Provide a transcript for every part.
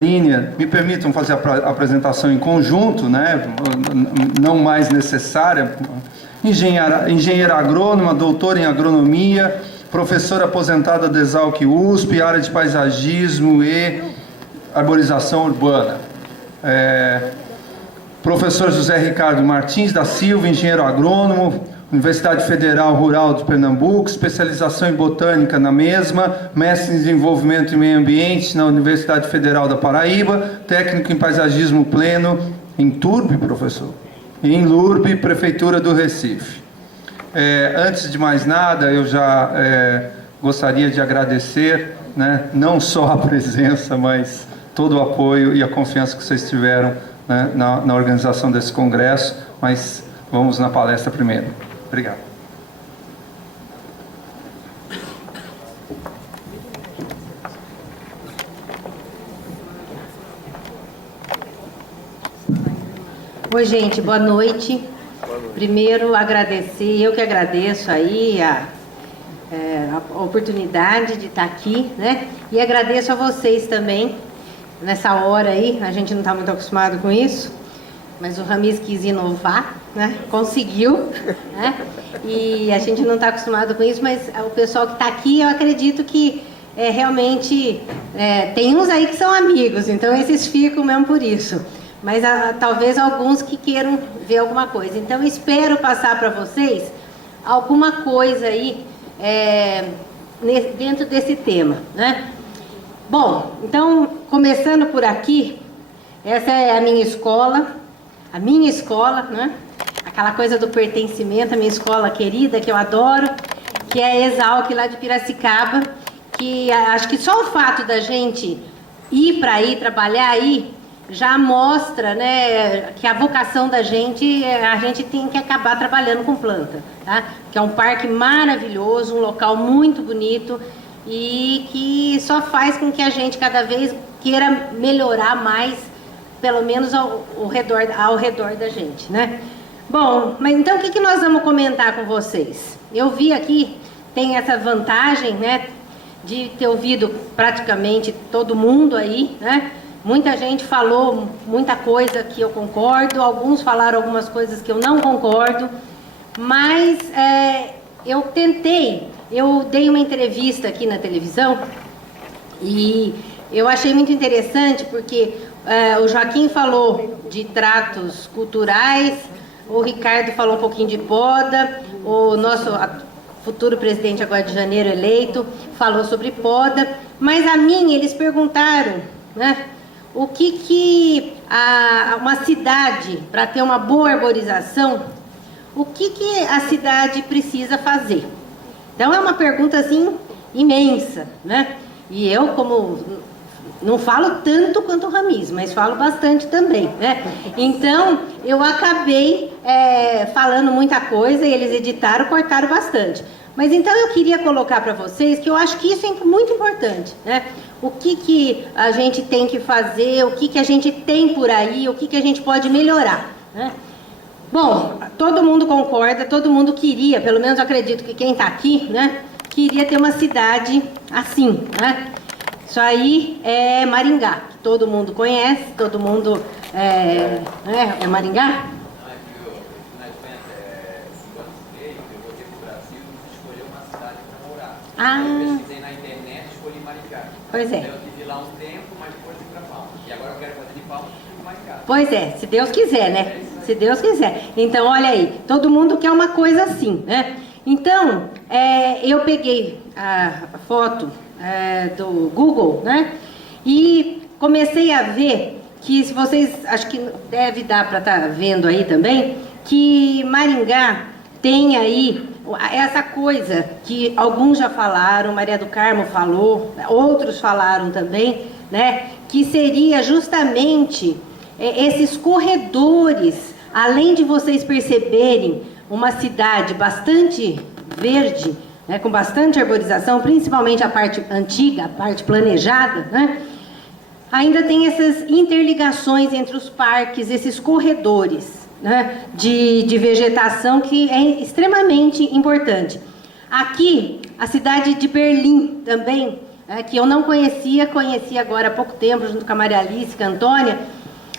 linha, me permitam fazer a apresentação em conjunto, né? Não mais necessária. Engenheira agrônoma, doutora em agronomia, professora aposentada da Exalc USP, área de paisagismo e arborização urbana. Professor José Ricardo Martins da Silva, engenheiro agrônomo, Universidade Federal Rural de Pernambuco, especialização em botânica na mesma, mestre em desenvolvimento e meio ambiente na Universidade Federal da Paraíba, técnico em paisagismo pleno em Turbe, professor, e em Lurbe, Prefeitura do Recife. Antes de mais nada, eu já gostaria de agradecer, né, não só a presença, mas todo o apoio e a confiança que vocês tiveram, né, na organização desse congresso, mas vamos na palestra primeiro. Obrigado. Oi, gente, boa noite. Primeiro, agradecer, eu que agradeço aí a oportunidade de estar aqui, né? E agradeço a vocês também, nessa hora aí, a gente não está muito acostumado com isso, mas o Ramis quis inovar, né? Conseguiu, né? E a gente não está acostumado com isso, mas o pessoal que está aqui, eu acredito que realmente tem uns aí que são amigos, então esses ficam mesmo por isso. Mas talvez alguns que queiram ver alguma coisa. Então espero passar para vocês alguma coisa aí dentro desse tema, né? Bom, então começando por aqui, essa é a minha escola, né? Aquela coisa do pertencimento, a minha escola querida, que eu adoro, que é a Exalc lá de Piracicaba, que acho que só o fato da gente ir para aí, trabalhar aí, já mostra, né, que a vocação da gente, a gente tem que acabar trabalhando com planta, tá? Que é um parque maravilhoso, um local muito bonito e que só faz com que a gente cada vez queira melhorar mais, pelo menos ao redor da gente, né? Bom, mas então o que nós vamos comentar com vocês? Eu vi aqui, tem essa vantagem, né, de ter ouvido praticamente todo mundo aí, né? Muita gente falou muita coisa que eu concordo, alguns falaram algumas coisas que eu não concordo, mas eu dei uma entrevista aqui na televisão e eu achei muito interessante porque o Joaquim falou de tratos culturais, o Ricardo falou um pouquinho de poda, o nosso futuro presidente agora de janeiro eleito falou sobre poda, mas a mim eles perguntaram, né, o que uma cidade, para ter uma boa arborização, o que a cidade precisa fazer? Então é uma pergunta assim imensa, né? E eu, como não falo tanto quanto o Ramis, mas falo bastante também, né? Então eu acabei falando muita coisa e eles editaram, cortaram bastante. Mas então eu queria colocar para vocês que eu acho que isso é muito importante, né? O que a gente tem que fazer, o que a gente tem por aí, o que a gente pode melhorar, né? Bom, todo mundo concorda, todo mundo queria, pelo menos eu acredito que quem está aqui, né, queria ter uma cidade assim, né? Isso aí é Maringá, que todo mundo conhece, todo mundo é Maringá? Eu pesquisei na internet e escolhi Maringá. Pois é. Eu tive lá um tempo, mas depois fui para Palmas. E agora eu quero fazer de Palmas e Maringá. Pois é, se Deus quiser, né? Se Deus quiser. Então, olha aí, todo mundo quer uma coisa assim, né? Então, eu peguei a foto do Google, né? E comecei a ver que, se vocês, acho que deve dar para estar vendo aí também, que Maringá tem aí essa coisa que alguns já falaram, Maria do Carmo falou, outros falaram também, né? Que seria justamente esses corredores, além de vocês perceberem uma cidade bastante verde, né, com bastante arborização, principalmente a parte antiga, a parte planejada, né? Ainda tem essas interligações entre os parques, esses corredores, né, de vegetação, que é extremamente importante. Aqui, a cidade de Berlim também que eu não conhecia, conheci agora há pouco tempo, junto com a Maria Alice, com a Antônia,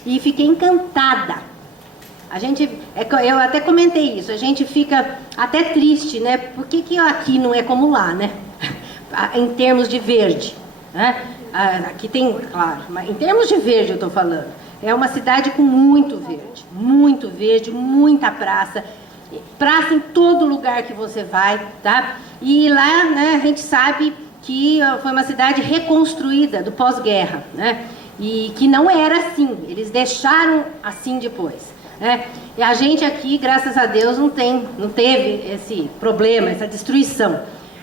e fiquei encantada. Eu até comentei isso, a gente fica até triste, né? Por que aqui não é como lá, né? Em termos de verde, né? Aqui tem, claro, mas em termos de verde eu estou falando. É uma cidade com muito verde, muita praça em todo lugar que você vai, tá? E lá, né, a gente sabe que foi uma cidade reconstruída do pós-guerra, né? E que não era assim, eles deixaram assim depois, né? E a gente aqui, graças a Deus, não teve esse problema, essa destruição.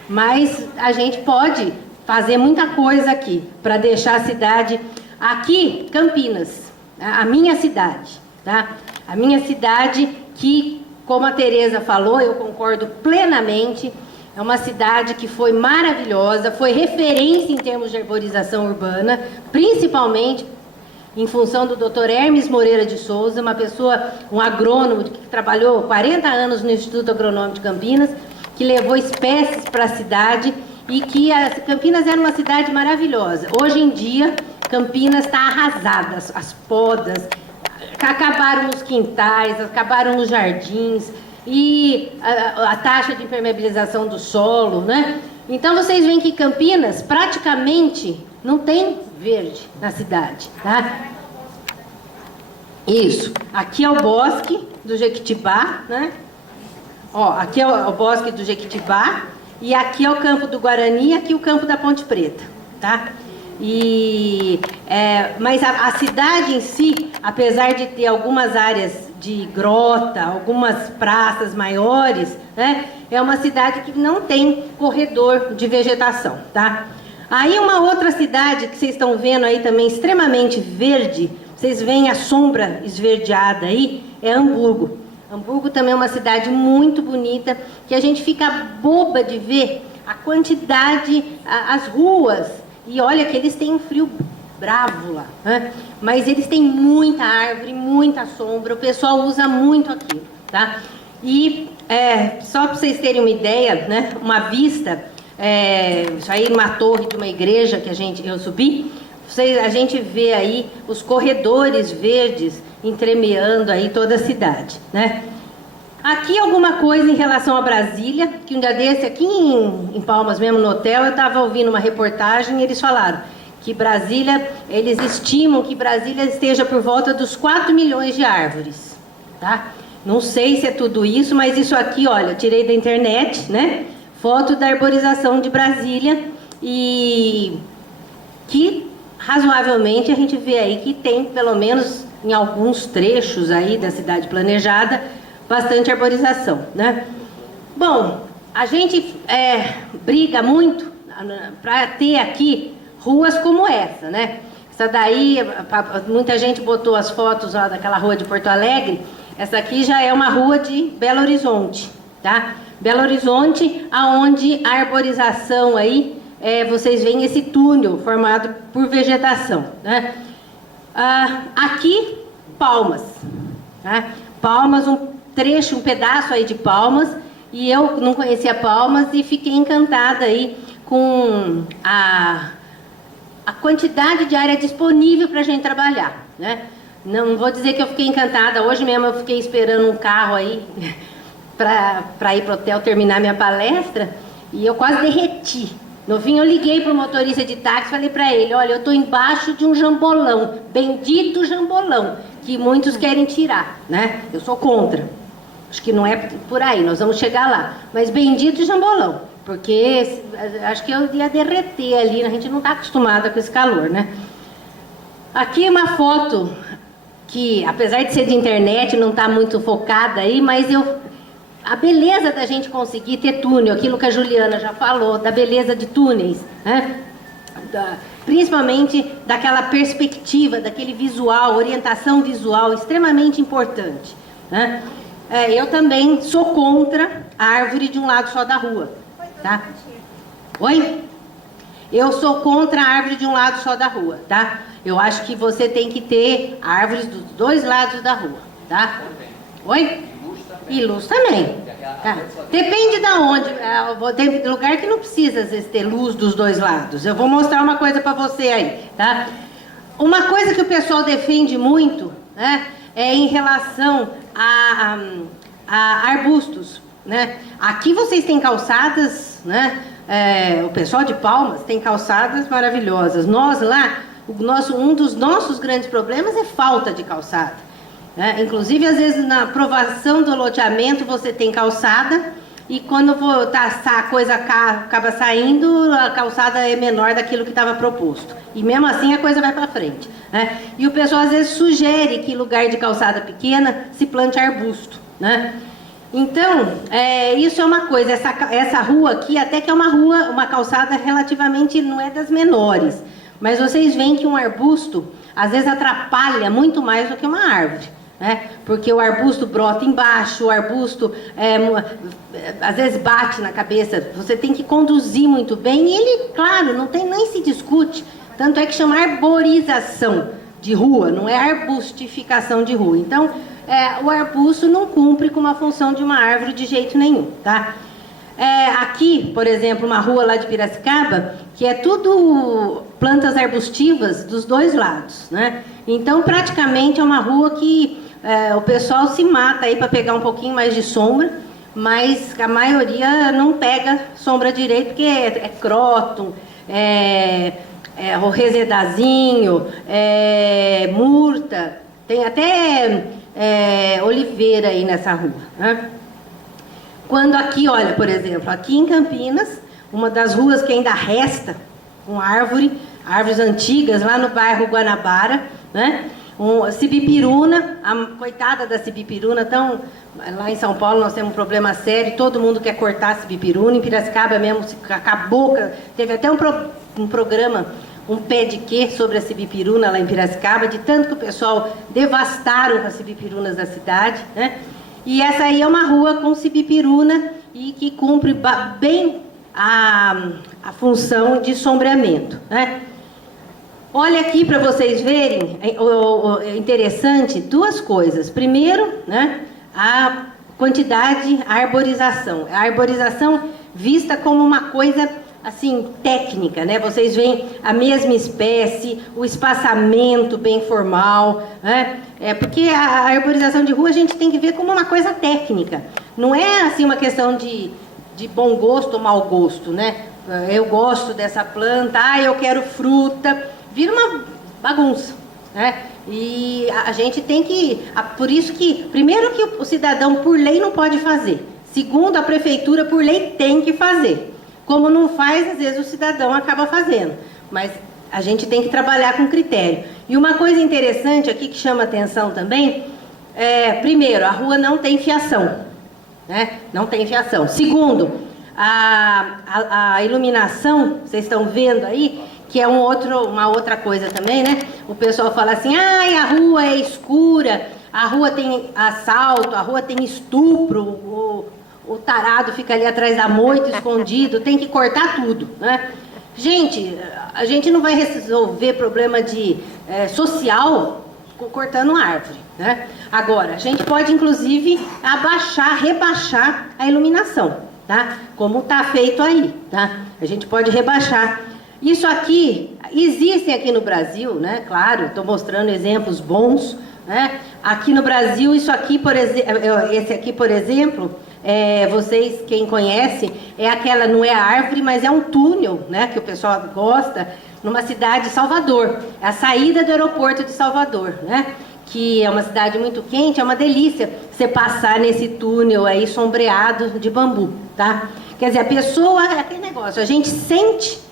Mas a gente pode fazer muita coisa aqui para deixar a cidade... Aqui, Campinas, a minha cidade, tá? A minha cidade que, como a Tereza falou, eu concordo plenamente, é uma cidade que foi maravilhosa, foi referência em termos de arborização urbana, principalmente em função do Dr. Hermes Moreira de Souza, um agrônomo que trabalhou 40 anos no Instituto Agronômico de Campinas, que levou espécies para a cidade e que Campinas era uma cidade maravilhosa. Hoje em dia, Campinas está arrasada, as podas, acabaram os quintais, acabaram os jardins e a taxa de impermeabilização do solo, né? Então vocês veem que Campinas praticamente não tem verde na cidade, tá? Isso. Aqui é o bosque do Jequitibá, né? Ó, aqui é o bosque do Jequitibá e aqui é o campo do Guarani e aqui o campo da Ponte Preta, tá? Mas a cidade em si, apesar de ter algumas áreas de grota, algumas praças maiores, né, é uma cidade que não tem corredor de vegetação, tá? Aí uma outra cidade que vocês estão vendo aí também extremamente verde, vocês veem a sombra esverdeada aí, é Hamburgo. Hamburgo também é uma cidade muito bonita, que a gente fica boba de ver a quantidade, as ruas. E olha que eles têm um frio bravo lá, né? Mas eles têm muita árvore, muita sombra, o pessoal usa muito aquilo, tá? E só para vocês terem uma ideia, né? Uma vista, isso aí numa torre de uma igreja que eu subi, a gente vê aí os corredores verdes entremeando aí toda a cidade, né? Aqui alguma coisa em relação a Brasília, que um dia desse aqui em Palmas mesmo no hotel, eu estava ouvindo uma reportagem e eles falaram que Brasília, eles estimam que Brasília esteja por volta dos 4 milhões de árvores, tá? Não sei se é tudo isso, mas isso aqui, olha, tirei da internet, né? Foto da arborização de Brasília e que razoavelmente a gente vê aí que tem, pelo menos em alguns trechos aí da cidade planejada, bastante arborização, né? Bom, a gente briga muito para ter aqui ruas como essa, né? Essa daí, muita gente botou as fotos lá daquela rua de Porto Alegre. Essa aqui já é uma rua de Belo Horizonte, tá? Belo Horizonte, aonde a arborização aí, vocês veem esse túnel formado por vegetação, né? Aqui, Palmas, tá? Palmas, um pedaço aí de Palmas, e eu não conhecia Palmas e fiquei encantada aí com a quantidade de área disponível para a gente trabalhar, né? Não vou dizer que eu fiquei encantada, hoje mesmo eu fiquei esperando um carro aí para ir para o hotel terminar minha palestra e eu quase derreti. No fim eu liguei para o motorista de táxi e falei para ele, olha, eu estou embaixo de um jambolão, bendito jambolão, que muitos querem tirar, né? Eu sou contra. Acho que não é por aí, nós vamos chegar lá. Mas bendito jambolão, porque acho que eu ia derreter ali, a gente não está acostumada com esse calor, né? Aqui uma foto que, apesar de ser de internet, não está muito focada aí, mas a beleza da gente conseguir ter túnel, aquilo que a Juliana já falou, da beleza de túneis, né? Principalmente daquela perspectiva, daquele visual, orientação visual extremamente importante, né? Eu também sou contra a árvore de um lado só da rua, tá? Oi? Eu sou contra a árvore de um lado só da rua, tá? Eu acho que você tem que ter árvores dos dois lados da rua, tá? Oi? E luz também. Tá. Depende de onde. Tem lugar que não precisa, às vezes, ter luz dos dois lados. Eu vou mostrar uma coisa para você aí, tá? Uma coisa que o pessoal defende muito, né, é em relação a arbustos, né? Aqui vocês têm calçadas, né? O pessoal de Palmas tem calçadas maravilhosas. Nós lá, um dos nossos grandes problemas é falta de calçada. Inclusive, às vezes, na aprovação do loteamento, você tem calçada e quando a coisa acaba saindo, a calçada é menor daquilo que estava proposto. E mesmo assim, a coisa vai para frente. Né? E o pessoal, às vezes, sugere que, em lugar de calçada pequena, se plante arbusto. Né? Então, isso é uma coisa. Essa rua aqui, até que é uma calçada relativamente, não é das menores. Mas vocês veem que um arbusto, às vezes, atrapalha muito mais do que uma árvore. Né? Porque o arbusto brota embaixo, o arbusto às vezes bate na cabeça, você tem que conduzir muito bem, e ele, claro, nem se discute, tanto é que chama arborização de rua, não é arbustificação de rua. Então, o arbusto não cumpre com uma função de uma árvore de jeito nenhum, tá? Aqui, por exemplo, uma rua lá de Piracicaba, que é tudo plantas arbustivas dos dois lados, né? Então, praticamente é uma rua que o pessoal se mata aí para pegar um pouquinho mais de sombra, mas a maioria não pega sombra direito, porque é cróton, o resedazinho, murta, tem até oliveira aí nessa rua, né? Quando aqui, olha, por exemplo, aqui em Campinas, uma das ruas que ainda resta com árvores antigas, lá no bairro Guanabara, né? Cibipiruna, a coitada da cibipiruna, então, lá em São Paulo nós temos um problema sério, todo mundo quer cortar a cibipiruna, em Piracicaba mesmo acabou, teve até um programa, um pé de quê sobre a cibipiruna lá em Piracicaba, de tanto que o pessoal devastaram as cibipirunas da cidade, né? E essa aí é uma rua com cibipiruna e que cumpre bem a função de sombreamento, né? Olha aqui para vocês verem, interessante, duas coisas. Primeiro, né, a quantidade, a arborização. A arborização vista como uma coisa, assim, técnica, né? Vocês veem a mesma espécie, o espaçamento bem formal, né? Porque a arborização de rua a gente tem que ver como uma coisa técnica. Não é, assim, uma questão de bom gosto ou mau gosto, né? Eu gosto dessa planta, eu quero fruta. Vira uma bagunça, né? E a gente tem que... Por isso que, primeiro, que o cidadão, por lei, não pode fazer. Segundo, a prefeitura, por lei, tem que fazer. Como não faz, às vezes o cidadão acaba fazendo. Mas a gente tem que trabalhar com critério. E uma coisa interessante aqui que chama atenção também, primeiro, a rua não tem fiação, né? Não tem fiação. Segundo, a iluminação, vocês estão vendo aí, que é uma outra coisa também, né? O pessoal fala assim, a rua é escura, a rua tem assalto, a rua tem estupro, o tarado fica ali atrás da moita, escondido, tem que cortar tudo, né? Gente, a gente não vai resolver problema social cortando árvore, né? Agora, a gente pode, inclusive, rebaixar a iluminação, tá? Como está feito aí, tá? A gente pode rebaixar. Isso aqui, existem aqui no Brasil, né? Claro, estou mostrando exemplos bons, né? Aqui no Brasil, esse aqui, por exemplo, vocês, quem conhece, não é a árvore, mas é um túnel, né? Que o pessoal gosta, numa cidade de Salvador. É a saída do aeroporto de Salvador, né? Que é uma cidade muito quente, é uma delícia você passar nesse túnel aí sombreado de bambu, tá? Quer dizer, a pessoa, é aquele negócio, a gente sente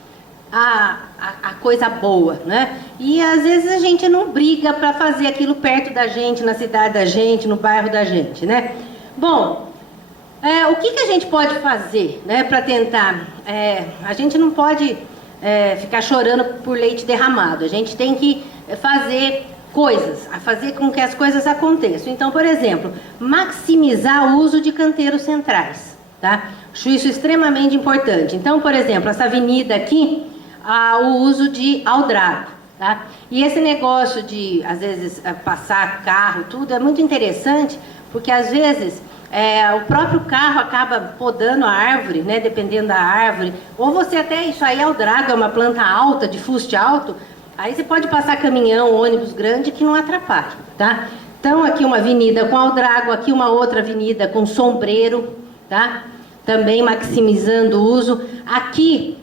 a coisa boa, né? E às vezes a gente não briga para fazer aquilo perto da gente, na cidade da gente, no bairro da gente, né? Bom, o que a gente pode fazer, né, para tentar... a gente não pode ficar chorando por leite derramado, a gente tem que fazer fazer com que as coisas aconteçam. Então, por exemplo, maximizar o uso de canteiros centrais, tá? Acho isso extremamente importante. Então, por exemplo, essa avenida aqui, o uso de aldrado, tá? E esse negócio de, às vezes, passar carro, tudo, é muito interessante, porque às vezes o próprio carro acaba podando a árvore, né, dependendo da árvore, ou você até, isso aí é o drago, é uma planta alta, de fuste alto, aí você pode passar caminhão, ônibus grande que não atrapalha, tá? Então aqui uma avenida com aldrago, aqui uma outra avenida com sombreiro, tá? Também maximizando o uso. Aqui,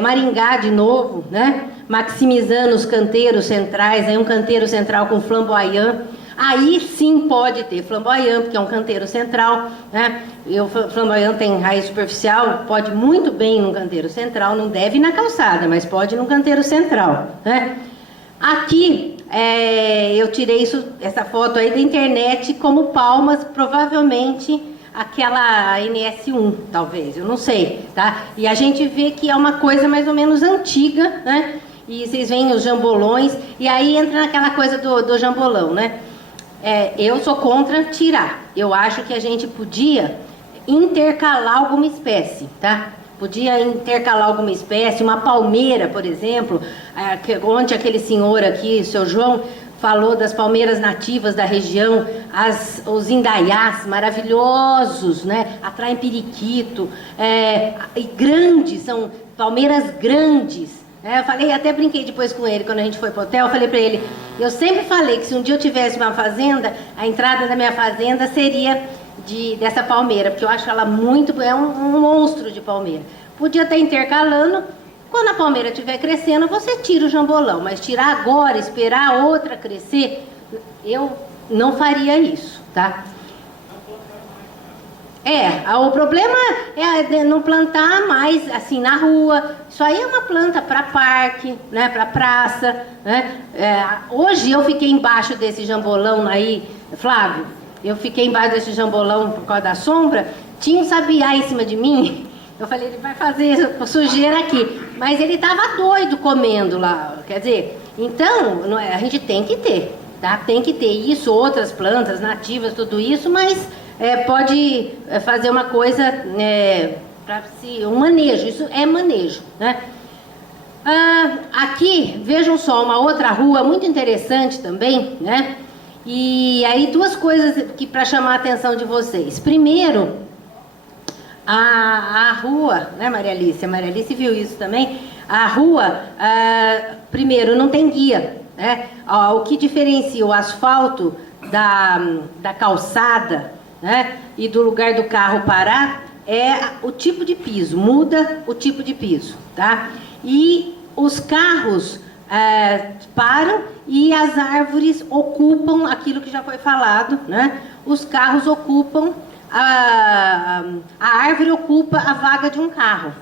Maringá de novo, né? Maximizando os canteiros centrais, aí um canteiro central com flamboyant. Aí sim pode ter flamboyant, porque é um canteiro central, né? E o flamboyant tem raiz superficial, pode muito bem num canteiro central, não deve ir na calçada, mas pode num canteiro central, né? Aqui, eu tirei essa foto aí da internet como palmas, provavelmente aquela NS1, talvez, eu não sei, tá? E a gente vê que é uma coisa mais ou menos antiga, né? E vocês veem os jambolões, e aí entra naquela coisa do jambolão, né? Eu sou contra tirar. Eu acho que a gente podia intercalar alguma espécie, tá? Podia intercalar alguma espécie, uma palmeira, por exemplo, onde aquele senhor aqui, o seu João, falou das palmeiras nativas da região, os indaiás maravilhosos, né? Atraem periquito, e grandes, são palmeiras grandes. Eu falei, até brinquei depois com ele, quando a gente foi pro hotel, eu falei pra ele, eu sempre falei que se um dia eu tivesse uma fazenda, a entrada da minha fazenda seria dessa palmeira, porque eu acho ela um monstro de palmeira. Podia estar intercalando, quando a palmeira estiver crescendo, você tira o jambolão, mas tirar agora, esperar a outra crescer, eu não faria isso, tá? O problema é não plantar mais assim na rua. Isso aí é uma planta para parque, né, para praça, né? Hoje eu fiquei embaixo desse jambolão aí, Flávio. Eu fiquei embaixo desse jambolão por causa da sombra. Tinha um sabiá em cima de mim. Eu falei, ele vai fazer sujeira aqui. Mas ele estava doido comendo lá. Quer dizer, então a gente tem que ter, tá? Tem que ter isso, outras plantas nativas, tudo isso, mas pode fazer uma coisa para um manejo, isso é manejo, né? Aqui, vejam só, uma outra rua muito interessante também, né? E aí duas coisas que para chamar a atenção de vocês. Primeiro, a rua, né, Maria Alice? A Maria Alice viu isso também. A rua, primeiro, não tem guia, né? O que diferencia o asfalto da calçada, né, e do lugar do carro parar é o tipo de piso, muda o tipo de piso, tá? E os carros param e as árvores ocupam aquilo que já foi falado, né? Os carros ocupam, a árvore ocupa a vaga de um carro,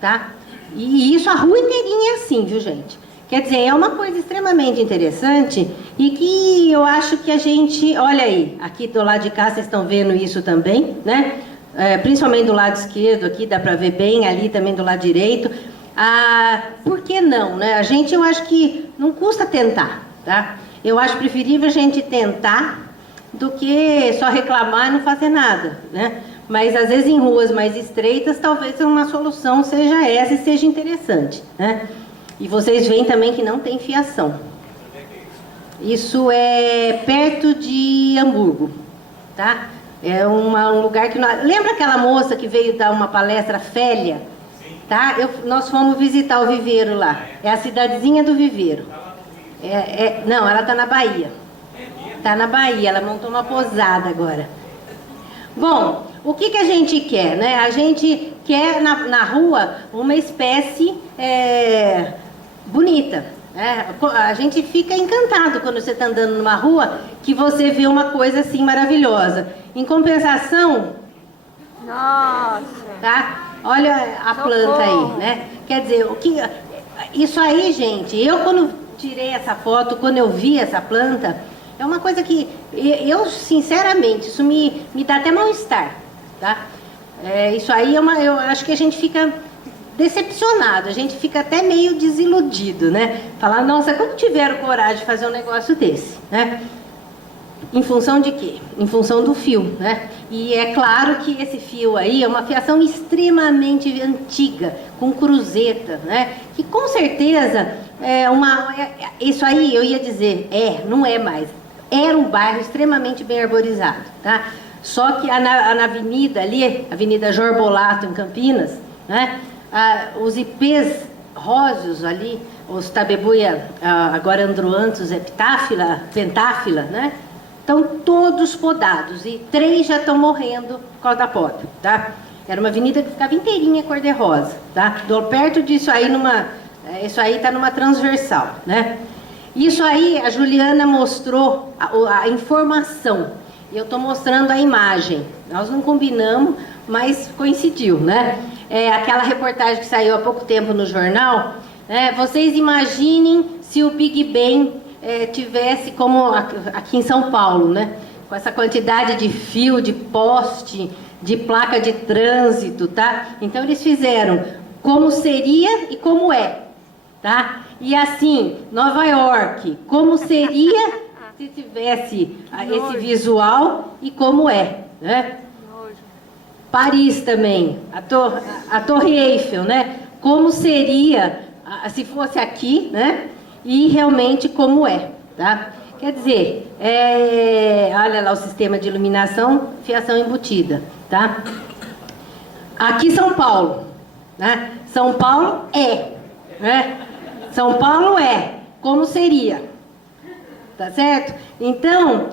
tá? E isso a rua inteirinha é assim, viu, gente? Quer dizer, é uma coisa extremamente interessante e que eu acho que a gente... Olha aí, aqui do lado de cá vocês estão vendo isso também, né? Principalmente do lado esquerdo aqui, dá para ver bem, ali também do lado direito. Por que não, né? Eu acho que não custa tentar, tá? Eu acho preferível a gente tentar do que só reclamar e não fazer nada, né? Mas às vezes em ruas mais estreitas, talvez uma solução seja essa e seja interessante, né? E vocês veem também que não tem fiação. Isso é perto de Hamburgo, tá? É um lugar que... Lembra aquela moça que veio dar uma palestra, Félia? Tá? Nós fomos visitar o viveiro lá. É a cidadezinha do viveiro. Não, ela está na Bahia. Está na Bahia, ela montou uma posada agora. Bom, o que a gente quer, né? A gente quer na rua uma espécie bonita, né? A gente fica encantado quando você está andando numa rua que você vê uma coisa assim maravilhosa. Em compensação, nossa, tá? Olha a planta aí, né? Quer dizer, isso aí, gente, eu quando tirei essa foto, quando eu vi essa planta, é uma coisa que eu sinceramente, isso me dá até mal-estar, tá? Isso aí eu acho que a gente fica decepcionado, a gente fica até meio desiludido, né? Falar, nossa, como tiveram coragem de fazer um negócio desse, né? Em função de quê? Em função do fio, né? E é claro que esse fio aí é uma fiação extremamente antiga, com cruzeta, né? Que com certeza isso aí eu ia dizer, não é mais. Era um bairro extremamente bem arborizado, tá? Só que na avenida ali, Avenida Jorbolato, em Campinas, né? Os ipês róseos ali, os tabebuia, agora androanthus epitáfila, pentáfila, né? Estão todos podados e 3 já estão morrendo por causa da poda, tá? Era uma avenida que ficava inteirinha cor-de-rosa, tá? Perto disso aí, isso aí está numa transversal, né? Isso aí, a Juliana mostrou a informação. E eu estou mostrando a imagem. Nós não combinamos, mas coincidiu, né? Aquela reportagem que saiu há pouco tempo no jornal, né? Vocês imaginem se o Big Ben tivesse como aqui em São Paulo, né? Com essa quantidade de fio, de poste, de placa de trânsito, tá? Então eles fizeram como seria e como é, tá? E assim, Nova York, como seria se tivesse esse visual e como é, né? Paris também, a Torre Eiffel, né? Como seria se fosse aqui, né? E realmente como é, tá? Quer dizer, olha lá o sistema de iluminação, fiação embutida, tá? Aqui São Paulo, né? São Paulo né? São Paulo como seria, tá certo? Então,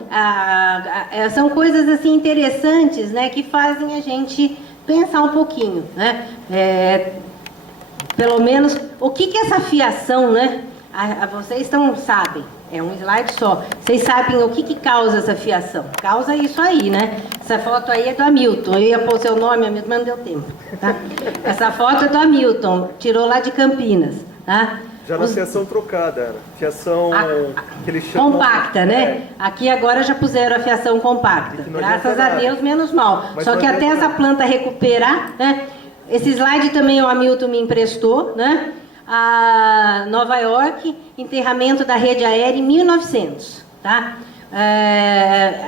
são coisas assim interessantes, né? Que fazem a gente pensar um pouquinho, né? Pelo menos, o que essa fiação, né? Vocês sabem, é um slide só. Vocês sabem o que causa essa fiação? Causa isso aí, né? Essa foto aí é do Hamilton. Eu ia pôr seu nome, Hamilton, mas não deu tempo. Tá? Essa foto é do Hamilton, tirou lá de Campinas. Tá? Já na fiação trocada, fiação que eles chamam... Compacta, né? Aqui agora já puseram a fiação compacta. Graças a Deus, menos mal. Mas só que até essa planta recuperar, né? Esse slide também o Hamilton me emprestou, né? A Nova York, enterramento da rede aérea em 1900, tá?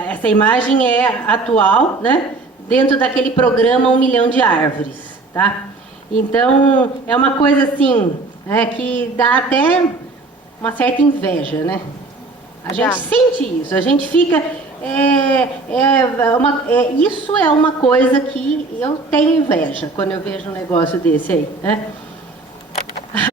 Essa imagem é atual, né? Dentro daquele programa 1 milhão de árvores, tá? Então, é uma coisa assim, que dá até uma certa inveja, né? A gente sente isso, a gente fica... isso é uma coisa que eu tenho inveja quando eu vejo um negócio desse aí, né?